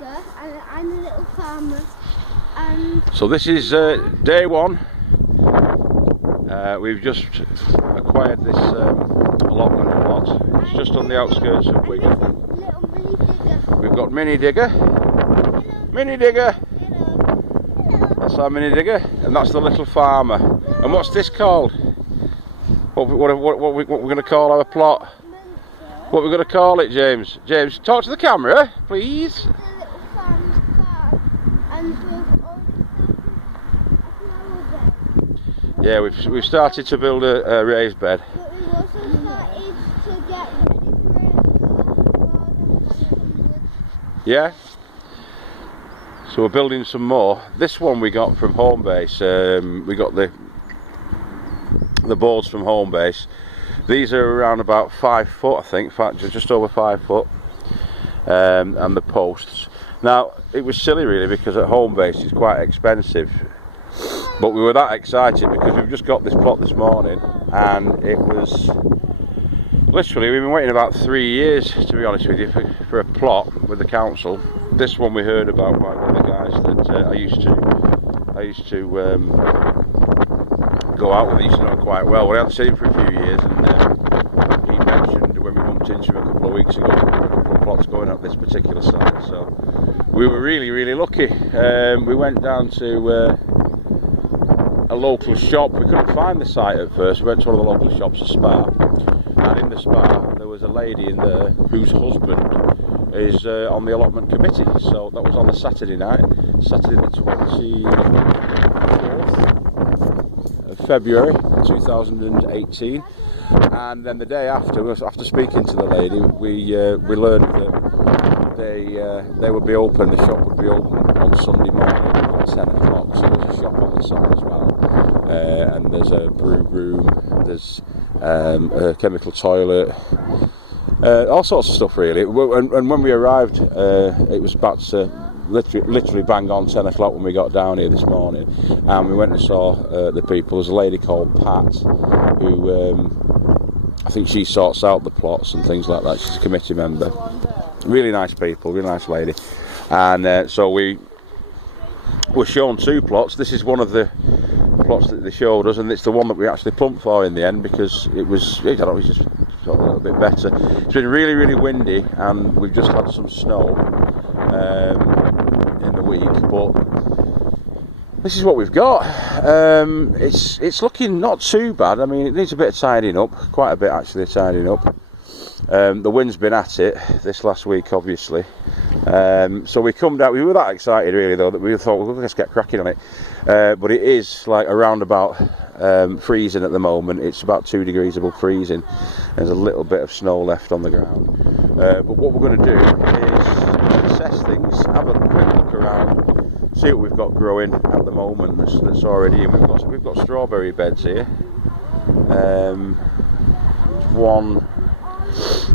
digger and I'm a little farmer. And so this is day one. We've just acquired this allotment plot. It's just on the outskirts of Wigan. Little mini digger. We've got mini digger. Mini digger. That's our mini digger, and that's the little farmer. And what's this called? What we're going to call our plot? What we're going to call it, James? James, talk to the camera, please. The little farmer's farm, and we've already started a flower bed. Yeah, we've started to build a raised bed. But we've also started to get ready for it. Yeah. So we're building some more. This one we got from home base. We got the boards from home base. These are around about 5 foot, I think, just over 5 foot, and the posts. Now it was silly really, because at home base it's quite expensive, but we were that excited because we've just got this plot this morning, and it was literally, we've been waiting about 3 years, to be honest with you, for a plot with the council. This one we heard about by one of the guys that I used to go out with. I used to know quite well. We hadn't seen him for a few years, and he mentioned when we bumped into him a couple of weeks ago, there were a couple of plots going at this particular site. So we were really lucky. We went down to a local shop. We couldn't find the site at first. We went to one of the local shops, a Spa, and in the Spa there was a lady in there whose husband is on the allotment committee. So that was on a Saturday night, Saturday the 24th of February 2018, and then the day after speaking to the lady, we learned that they would be open. The shop would be open on Sunday morning at 10 o'clock. So there's a shop on the side as well, and there's a brew room, there's a chemical toilet, all sorts of stuff really. And when we arrived, it was about literally bang on 10 o'clock when we got down here this morning, and we went and saw the people. There's a lady called Pat who I think she sorts out the plots and things like that. She's a committee member. Really nice people, really nice lady. And so we were shown 2 plots. This is one of the plots that they showed us, and it's the one that we actually plumped for in the end, because it was, I don't know, it just got a little bit better. It's been really windy, and we've just had some snow in the week, but this is what we've got. It's looking not too bad. I mean, it needs a bit of tidying up, quite a bit actually tidying up. The wind's been at it this last week, obviously. So we come down. We were that excited, really, though, that we thought, well, let's get cracking on it. But it is like around about freezing at the moment. It's about 2 degrees above freezing. There's a little bit of snow left on the ground. But what we're going to do is assess things, have a quick look around, see what we've got growing at the moment that's already in. We've got strawberry beds here. One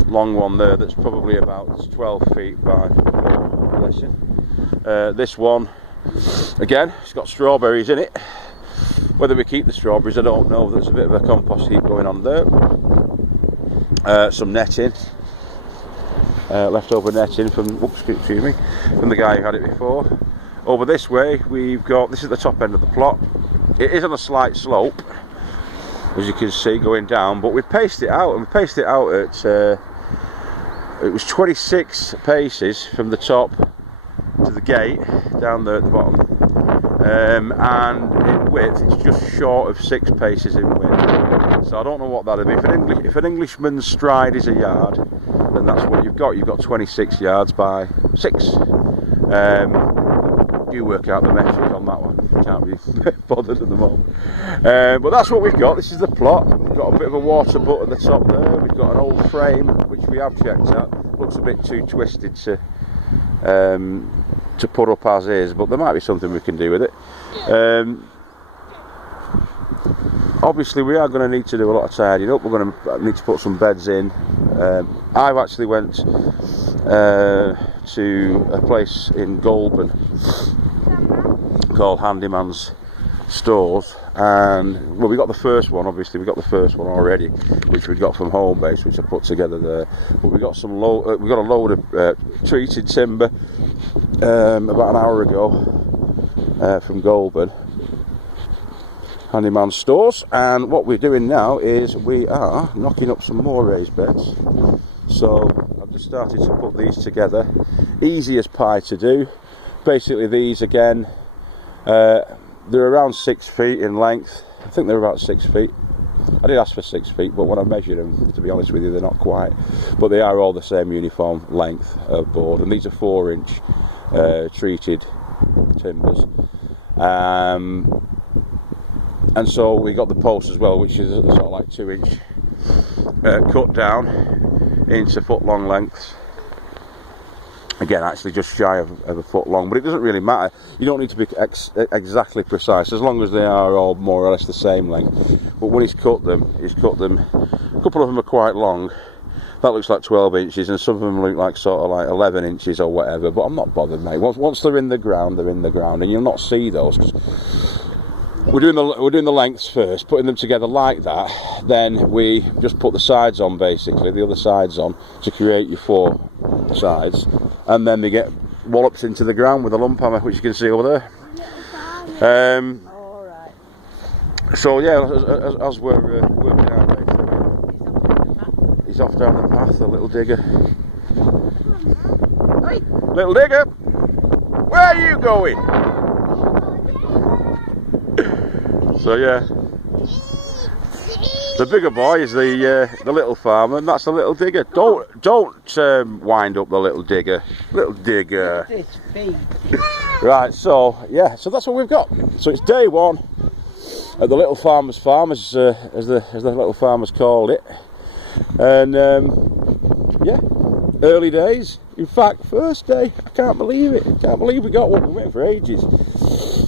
long one there that's probably about 12 feet by 4, bless you. This one, again, it's got strawberries in it. Whether we keep the strawberries, I don't know. There's a bit of a compost heap going on there. Some netting, leftover netting from the guy who had it before. Over this way, we've got, this is the top end of the plot. It is on a slight slope, as you can see, going down, but we've paced it out, and we paced it out at it was 26 paces from the top to the gate down there at the bottom, and in width it's just short of 6 paces in width. So I don't know what that'd be. If an Englishman's stride is a yard, then that's what you've got. You've got 26 yards by 6. You work out the metric on that one. Can't be bothered at the moment. But that's what we've got. This is the plot. We've got a bit of a water butt at the top there. We've got an old frame which we have checked out. Looks a bit too twisted to put up as is, but there might be something we can do with it. Obviously we are going to need to do a lot of tidying up. We're going to need to put some beds in. I've actually went to a place in Goulburn called Handyman's stores, and well, we got the first one. Obviously, we got the first one already, which we got from home base, which I put together there. But we got some we got a load of treated timber about an hour ago from Goulburn Handyman Stores, and what we're doing now is we are knocking up some more raised beds. So I've just started to put these together. Easy as pie to do. Basically, these again. They're around 6 feet in length. I think they're about 6 feet. I did ask for 6 feet, but when I measured them, to be honest with you, they're not quite. But they are all the same uniform length of board, and these are 4-inch treated timbers. And so we got the post as well, which is sort of like 2-inch cut down into foot-long lengths. Again, actually just shy of a foot long, but it doesn't really matter. You don't need to be exactly precise, as long as they are all more or less the same length. But when he's cut them, a couple of them are quite long. That looks like 12 inches, and some of them look like sort of like 11 inches or whatever, but I'm not bothered, mate. Once they're in the ground, they're in the ground, and you'll not see those, because we're doing the lengths first, putting them together like that. Then we just put the sides on, basically, the other sides on, to create your 4 sides, and then they get wallops into the ground with a lump hammer, which you can see over there. So yeah, as we're working out, he's off down the path, the little digger. Hey, little digger, where are you going? So yeah, the bigger boy is the little farmer, and that's the little digger. Don't wind up the little digger. Little digger. Right, so yeah, so that's what we've got. So it's day 1 at the little farmer's farm, as the little farmers called it, and yeah, early days. In fact, first day. I can't believe it. Can't believe we got one. We went for ages.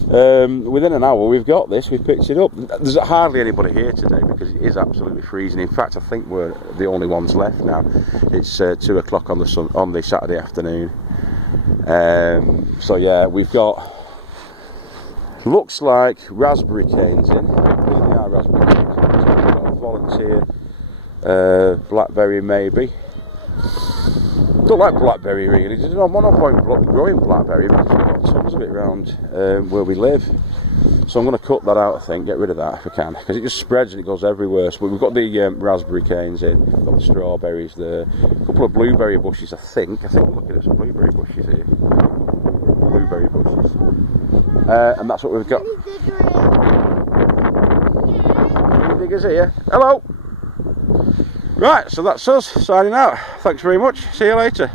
Within an hour we've got this, we've picked it up. There's hardly anybody here today because it is absolutely freezing. In fact, I think we're the only ones left now. It's 2 o'clock on the Saturday afternoon. So yeah, we've got, looks like raspberry canes in. They are raspberry canes. So we've got a volunteer blackberry maybe. Don't like blackberry really. There's no point growing blackberry because we've got tons of it around where we live. So I'm going to cut that out, I think, get rid of that if I can, because it just spreads and it goes everywhere. So we've got the raspberry canes in, we've got the strawberries there, a couple of blueberry bushes, I think I'm looking at some blueberry bushes here. Blueberry bushes. And that's what we've got. Any diggers here? Hello! Right, so that's us signing out. Thanks very much. See you later.